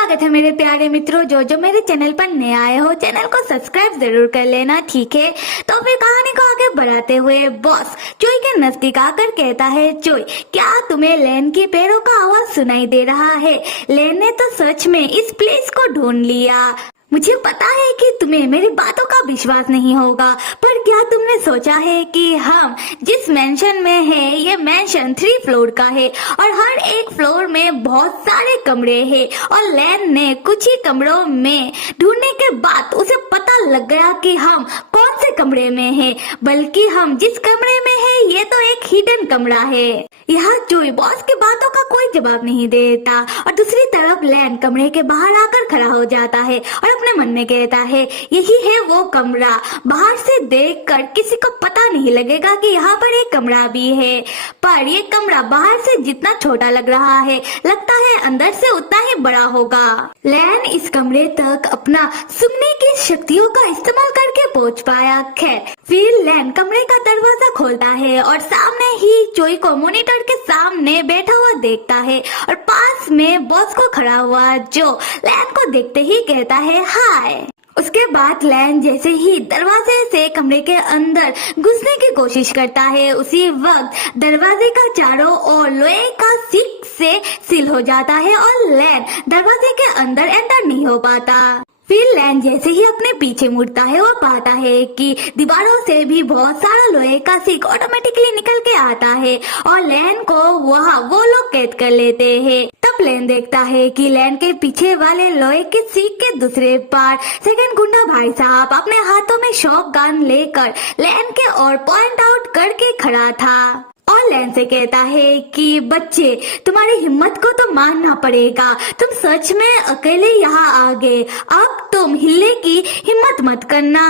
स्वागत है मेरे प्यारे मित्रों। जो मेरे चैनल पर नए आए हो चैनल को सब्सक्राइब जरूर कर लेना, ठीक है। तो फिर कहानी को आगे बढ़ाते हुए बॉस चोई के नजदीक आकर कहता है, चोई क्या तुम्हें लैन की पैरों का आवाज सुनाई दे रहा है? लैन ने तो सच में इस प्लेस को ढूंढ लिया। मुझे पता है कि तुम्हें मेरी बातों का विश्वास नहीं होगा, पर क्या तुमने सोचा है कि हम जिस मेंशन में है ये मेंशन 3 फ्लोर का है और हर एक फ्लोर में बहुत सारे कमरे हैं और लैन ने कुछ ही कमरों में ढूंढने के बाद उसे पता लग गया कि हम कौन से कमरे में हैं, बल्कि हम जिस कमरे में है ये तो एक हिडन कमरा है। यहाँ चोई बॉस की बातों का कोई जवाब नहीं देता और दूसरी तरफ लैन कमरे के बाहर आकर खड़ा हो जाता है और अपने मन में कहता है, यही है वो कमरा। बाहर से देखकर किसी को पता नहीं लगेगा कि यहाँ पर एक कमरा भी है, पर ये कमरा बाहर से जितना छोटा लग रहा है लगता है अंदर से उतना ही बड़ा होगा। लैन इस कमरे तक अपना सुनने की शक्तियों का इस्तेमाल करके पहुँच पाया। खैर फिर लैन कमरे का दरवाजा खोलता है और सामने ही चोई को मॉनिटर के सामने बैठा हुआ देखता है और पास में बॉस को खड़ा हुआ जो लैन को देखते ही कहता है, हाय। उसके बाद लैन जैसे ही दरवाजे से कमरे के अंदर घुसने की कोशिश करता है, उसी वक्त दरवाजे का चारों ओर लोहे का सिक से सील हो जाता है और लैन दरवाजे के अंदर एंटर नहीं हो पाता। फिर लैन जैसे ही अपने पीछे मुड़ता है और पाता है कि दीवारों से भी बहुत सारा लोहे का सिक ऑटोमेटिकली निकल के आता है और लैन को वहाँ वो लोग कैद कर लेते हैं। तब लैन देखता है कि लैन के पीछे वाले लोहे के सिक के दूसरे पार सेकंड गुंडा भाई साहब अपने हाथों में शॉट गन लेकर लैन के ओर पॉइंट आउट करके खड़ा था और लैन से कहता है कि बच्चे तुम्हारी हिम्मत को तो मानना पड़ेगा, तुम सच में अकेले यहाँ आ गए, अब तुम हिलने की हिम्मत मत करना।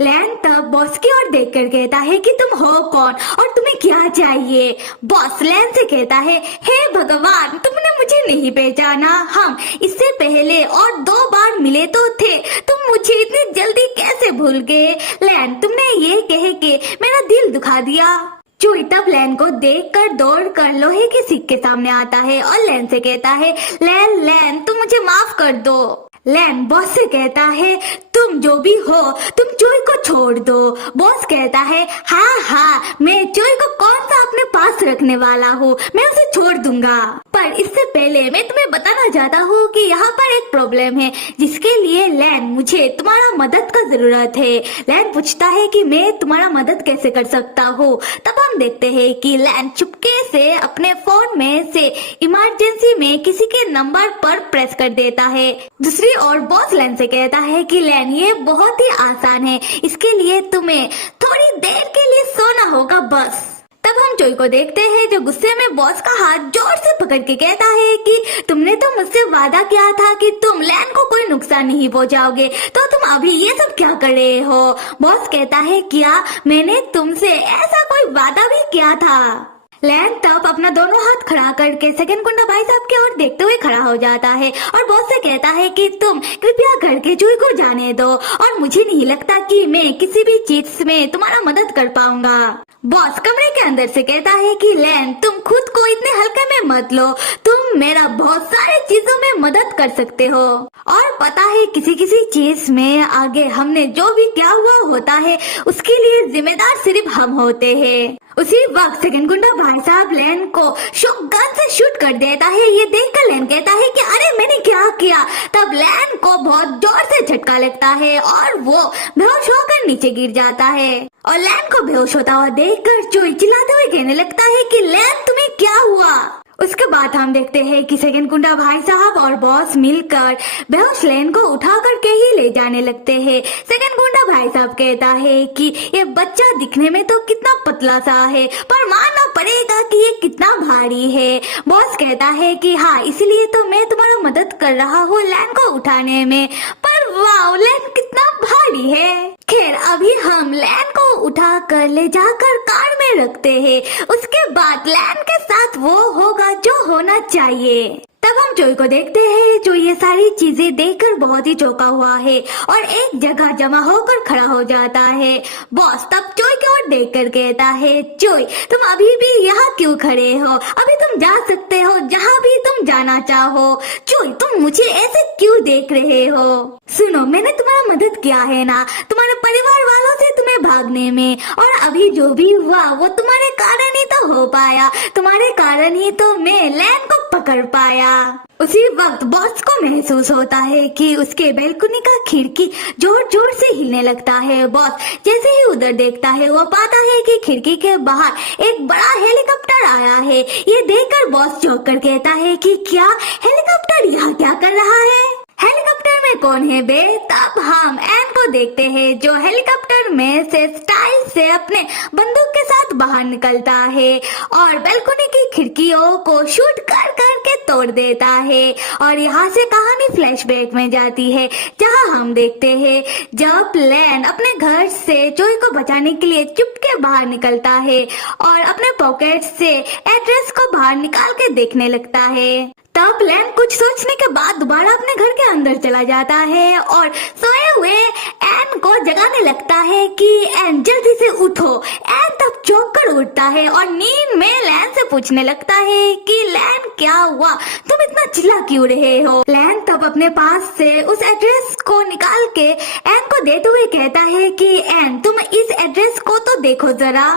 लैन तब बॉस की ओर देखकर कहता है कि तुम हो कौन और तुम्हें क्या चाहिए? बॉस लैन से कहता है, हे भगवान तुमने मुझे नहीं पहचाना, हम इससे पहले और 2 बार मिले तो थे, तुम मुझे इतनी जल्दी कैसे भूल गए? लैन तुमने ये कह के मेरा दिल दुखा दिया। चोई तब लैन को देखकर दौड़कर लोहे के सिक के सामने आता है और लैन से कहता है, लैन तुम मुझे माफ कर दो। लैन बॉस से कहता है, तुम जो भी हो तुम चोई को छोड़ दो। बॉस कहता है, हाँ मैं चोई को कौन सा अपने पास रखने वाला हूँ, मैं उसे छोड़ दूंगा। पर इससे पहले मैं तुम्हें बताना चाहता हूँ कि यहाँ पर एक प्रॉब्लम है जिसके लिए लैन मुझे तुम्हारा मदद का जरूरत है। लैन पूछता है कि मैं तुम्हारा मदद कैसे कर सकता हूँ। तब हम देखते हैं कि लैन चुपके से अपने फोन में से इमरजेंसी में किसी के नंबर पर प्रेस कर देता है। दूसरी ओर बॉस लैन से कहता है कि लैन ये बहुत ही आसान है, इसके लिए तुम्हें थोड़ी देर के लिए सोना होगा बस। तब हम चोई को देखते हैं जो गुस्से में बॉस का हाथ जोर से पकड़ के कहता है कि तुमने तो मुझसे वादा किया था कि तुम लैन को कोई नुकसान नहीं पहुंचाओगे, तो तुम अभी ये सब क्या कर रहे हो? बॉस कहता है, क्या मैंने तुमसे ऐसा कोई वादा भी किया था? लैन तब अपना दोनों हाथ खड़ा करके सेकंड गुंडा भाई साहब की ओर देखते हुए खड़ा हो जाता है और बॉस से कहता है कि तुम कृपया घर के चोई को जाने दो और मुझे नहीं लगता कि मैं किसी भी चीज में तुम्हारा मदद कर पाऊंगा। बॉस कमरे के अंदर से कहता है कि लैन तुम खुद को इतने हल्के में मत लो, तुम मेरा बहुत सारी चीजों में मदद कर सकते हो और पता है किसी किसी चीज में आगे हमने जो भी किया हुआ होता है उसके लिए जिम्मेदार सिर्फ हम होते हैं। उसी वक्त सेकंड गुंडा भाई साहब लैन को शॉटगन से शूट कर देता है। ये देखकर लैन कहता है कि अरे मैंने क्या किया? तब लैन को बहुत जोर से झटका लगता है और वो बेहोश होकर नीचे गिर जाता है और लैन को बेहोश होता हुआ देखकर चोई चिल्लाते हुए कहने लगता है कि लैन तुम्हें क्या हुआ? उसके बाद हम देखते हैं कि सेकंड गुंडा भाई साहब और बॉस मिलकर बेहोश लैन को उठा करके ही ले जाने लगते हैं। सेकंड गुंडा भाई साहब कहता है कि ये बच्चा दिखने में तो कितना पतला सा है, पर मानना पड़ेगा कि ये कितना भारी है। बॉस कहता है कि हाँ इसलिए तो मैं तुम्हारा मदद कर रहा हूँ लैन को उठाने में, पर वाह लैन कितना भारी है। खैर अभी हम लैन को उठा कर ले जाकर कार में रखते हैं, उसके बाद लैन के साथ वो होगा जो होना चाहिए। तब हम चोई को देखते हैं जो ये सारी चीजें देखकर बहुत ही चौंका हुआ है और एक जगह जमा होकर खड़ा हो जाता है। बॉस तब चोई की ओर देखकर कहता है, चोई तुम अभी भी यहाँ क्यों खड़े हो? अभी तुम जा सकते हो जहाँ भी तुम जाना चाहो। जोई, तुम मुझे ऐसे क्यों देख रहे हो? सुनो, मैंने तुम्हारा मदद किया है ना, तुम्हारे परिवार वालों से तुम्हें भागने में, और अभी जो भी हुआ वो तुम्हारे कारण ही तो हो पाया। तुम्हारे कारण ही तो मैं लैन को पकड़ पाया। उसी वक्त बॉस को महसूस होता है कि उसके बेलकुनी का खिड़की जोर जोर से हिलने लगता है। बॉस जैसे ही उधर देखता है वो पाता है कि खिड़की के बाहर एक बड़ा हेलीकॉप्टर आया है। ये देखकर बॉस चौंक कर कहता है कि क्या हेलीकॉप्टर यहाँ क्या कर रहा है? हेलीकॉप्टर में कौन है बे? तब हम एन को देखते हैं जो हेलीकॉप्टर में से स्टाइल से अपने बंदूक के साथ बाहर निकलता है और बालकनी की खिड़कियों को शूट कर करके तोड़ देता है। और यहाँ से कहानी फ्लैशबैक में जाती है जहाँ हम देखते हैं जब लैन अपने घर से जोई को बचाने के लिए चुपके बाहर निकलता है और अपने पॉकेट से एड्रेस को बाहर निकाल के देखने लगता है। तब लैन कुछ सोचने के बाद दोबारा अपने घर के अंदर चला जाता है और सोए हुए एन को जगाने लगता है कि एन जल्दी से उठो। एन तब चौंक कर उठता है और नींद में लैन से पूछने लगता है कि लैन क्या हुआ, तुम इतना चिल्ला क्यों रहे हो? लैन तब अपने पास से उस एड्रेस को निकाल के एन को देते हुए कहता है कि एन तुम इस एड्रेस को तो देखो जरा।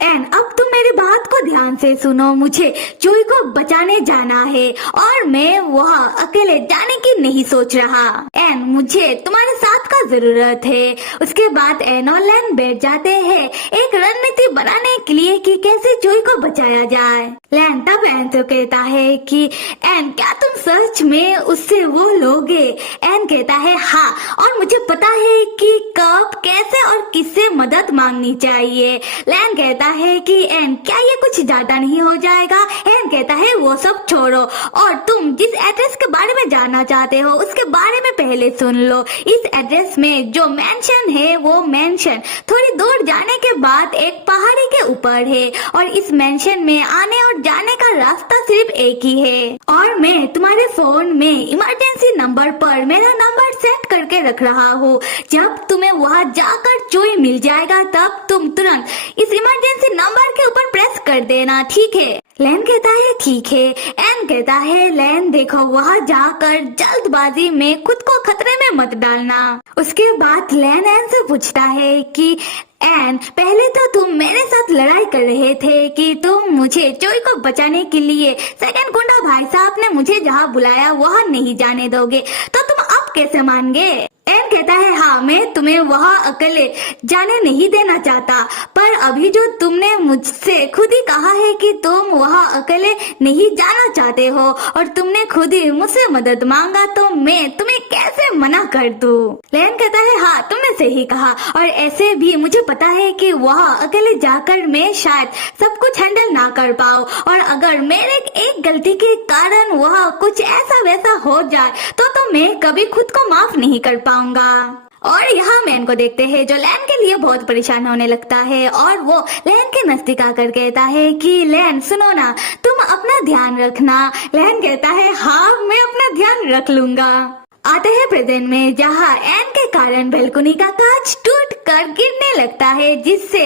एन अब तुम मेरी बात को ध्यान से सुनो, मुझे जोई को बचाने जाना है और मैं वहाँ अकेले जाने की नहीं सोच रहा। एन मुझे तुम्हारे साथ का जरूरत है। उसके बाद एन और लैन बैठ जाते हैं एक रणनीति बनाने के लिए कि कैसे जोई को बचाया जाए। लैन तब एन से कहता है कि एन क्या तुम सच में उससे वो लोगे? एन कहता है हाँ, और मुझे पता है कि कब कैसे और किससे मदद मांगनी चाहिए। लैन कहता है कि एन क्या ये कुछ ज्यादा नहीं हो जाएगा? एन कहता है वो सब छोड़ो और तुम जिस एड्रेस के बारे में जानना चाहते हो उसके बारे में पहले सुन लो। इस एड्रेस में जो मेंशन है वो मेंशन थोड़ी दूर जाने के बाद एक पहाड़ी के ऊपर है और इस मेंशन में आने और जाने का रास्ता सिर्फ एक ही है। और मैं तुम्हारे फोन में इमरजेंसी नंबर पर मेरा नंबर सेट करके रख रहा हूँ। जब तुम्हें वहाँ जाकर जोई मिल जाएगा तब तुम तुरंत इस इमरजेंसी नंबर के ऊपर प्रेस कर देना, ठीक है? लैन कहता है ठीक है। एन कहता है लैन देखो वहाँ जाकर जल्दबाजी में खुद को खतरे में मत डालना। उसके बाद लैन एन से पूछता है कि एन पहले तो तुम मेरे साथ लड़ाई कर रहे थे कि तुम मुझे जोई को बचाने के लिए सेकंड गुंडा भाई साहब ने मुझे जहाँ बुलाया वहाँ नहीं जाने दोगे, तो तुम अब कैसे मान गए? एन कहता है हाँ, मैं तुम्हें वहाँ अकेले जाने नहीं देना चाहता, पर अभी जो तुमने मुझसे खुद ही कहा है कि तुम वहाँ अकेले नहीं जाना चाहते हो और तुमने खुद ही मुझसे मदद मांगा तो मैं तुम्हें कैसे मना कर दूं? लैन कहता है हाँ, तुमने सही कहा और ऐसे भी मुझे पता है कि वहाँ अकेले जाकर मैं शायद सब कुछ हैंडल ना कर पाऊँ और अगर मेरे एक गलती के कारण वहाँ कुछ ऐसा वैसा हो जाए तो मैं कभी खुद को माफ नहीं कर पाऊंगा। और यहाँ मैन को देखते हैं जो लैन के लिए बहुत परेशान होने लगता है और वो लैन के नजदीक आकर कहता है कि लैन सुनो ना, तुम अपना ध्यान रखना। लैन कहता है हाँ, मैं अपना ध्यान रख लूंगा। आते हैं प्रेजेंट में जहाँ एन के कारण बेलकुनी का कांच टूट कर गिरने लगता है जिससे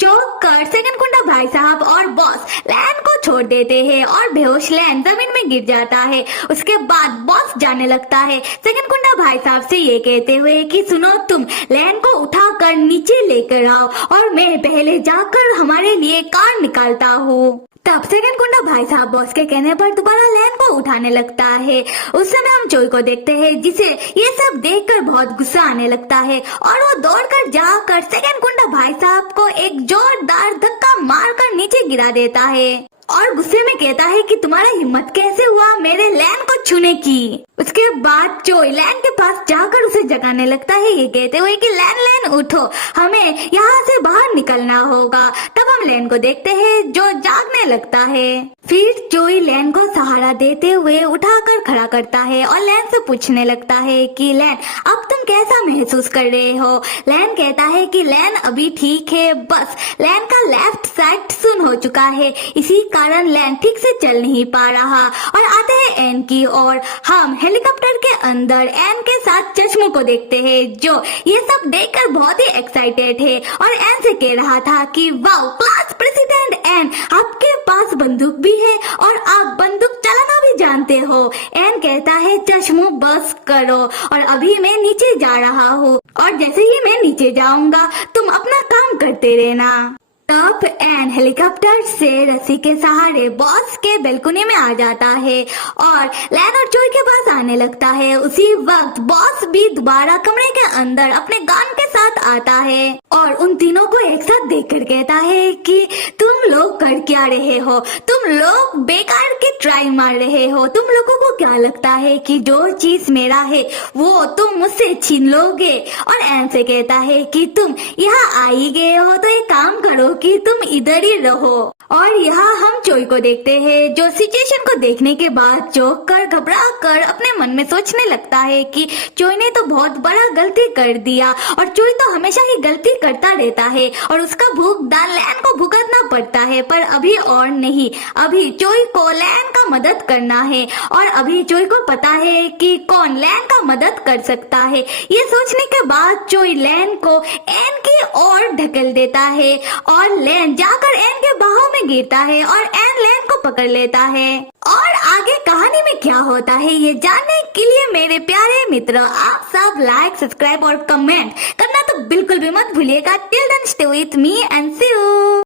चौंक कर सेकंड गुंडा भाई साहब और बॉस लैन को छोड़ देते हैं और बेहोश लैन जमीन में गिर जाता है। उसके बाद बॉस जाने लगता है सेकंड गुंडा भाई साहब से ये कहते हुए कि सुनो, तुम लैन को उठाकर नीचे लेकर आओ और मैं पहले जाकर हमारे लिए कार निकालता हूँ। तब सेकंड गुंडा भाई साहब बॉस के कहने पर दोबारा लैन को उठाने लगता है। उस समय हम जोई को देखते हैं जिसे ये सब देखकर बहुत गुस्सा आने लगता है और वो दौड़कर जाकर सेकंड गुंडा भाई साहब को एक जोरदार धक्का मारकर नीचे गिरा देता है और गुस्से में कहता है कि तुम्हारा हिम्मत कैसे हुआ मेरे लैन को छूने की। उसके बाद जोई लैन के पास जाकर उसे जगाने लगता है ये कहते हुए कि लैन लैन उठो, हमें यहाँ से बाहर निकलना होगा। तब हम लैन को देखते हैं जो जागने लगता है। फिर जोई लैन को सहारा देते हुए उठाकर खड़ा करता है और लैन से पूछने लगता है कि लैन अब तुम कैसा महसूस कर रहे हो? लैन कहता है कि लैन अभी ठीक है, बस लैन का लेफ्ट साइड सुन हो चुका है, इसी कारण लैन ठीक से चल नहीं पा रहा। और आते हैं एन की और हम हेलीकॉप्टर के अंदर एन के साथ चश्मों को देखते हैं जो ये सब देखकर बहुत ही एक्साइटेड है और एन से कह रहा था कि वाओ क्लास प्रेसिडेंट एन, आपके पास बंदूक भी है और आप बंदूक चलाना भी जानते हो। एन कहता है चश्मो बस करो और अभी मैं नीचे जा रहा हूँ और जैसे ही मैं नीचे जाऊंगा तुम अपना काम करते रहना। तब एन हेलीकॉप्टर से रस्सी के सहारे बॉस के बेलकुनी में आ जाता है और लैन और जोई के पास आने लगता है। उसी वक्त बॉस भी दोबारा कमरे के अंदर अपने गन के साथ आता है और उन तीनों को एक साथ देखकर कहता है कि तुम लोग कर क्या रहे हो, तुम लोग बेकार के ट्राई मार रहे हो। तुम लोगों को क्या लगता है कि जो चीज मेरा है वो तुम मुझसे छीन लोगे। और एन से कहता है कि तुम यहाँ आ ही गए हो तो एक काम करो कि तुम इधर ही रहो। और यहाँ हम चोई को देखते हैं जो सिचुएशन को देखने के बाद चौंक कर घबरा कर अपने मन में सोचने लगता है कि चोई ने तो बहुत बड़ा गलती कर दिया और चोई तो हमेशा ही गलती करता रहता है और उसका भुगतान लैन को भुगतना पड़ता है। पर अभी और नहीं, अभी चोई को लैन का मदद करना है और अभी चोई को पता है कि कौन लैन का मदद कर सकता है। ये सोचने के बाद चोई लैन को एन की ओर ढकेल देता है और लैन जाकर एन के बाहों में गिरता है और एन लैन को पकड़ लेता है। और आगे कहानी में क्या होता है ये जानने के लिए मेरे प्यारे मित्र आप सब लाइक, सब्सक्राइब और कमेंट करना तो बिल्कुल भी मत भूलिएगा। Till then stay with me and see you.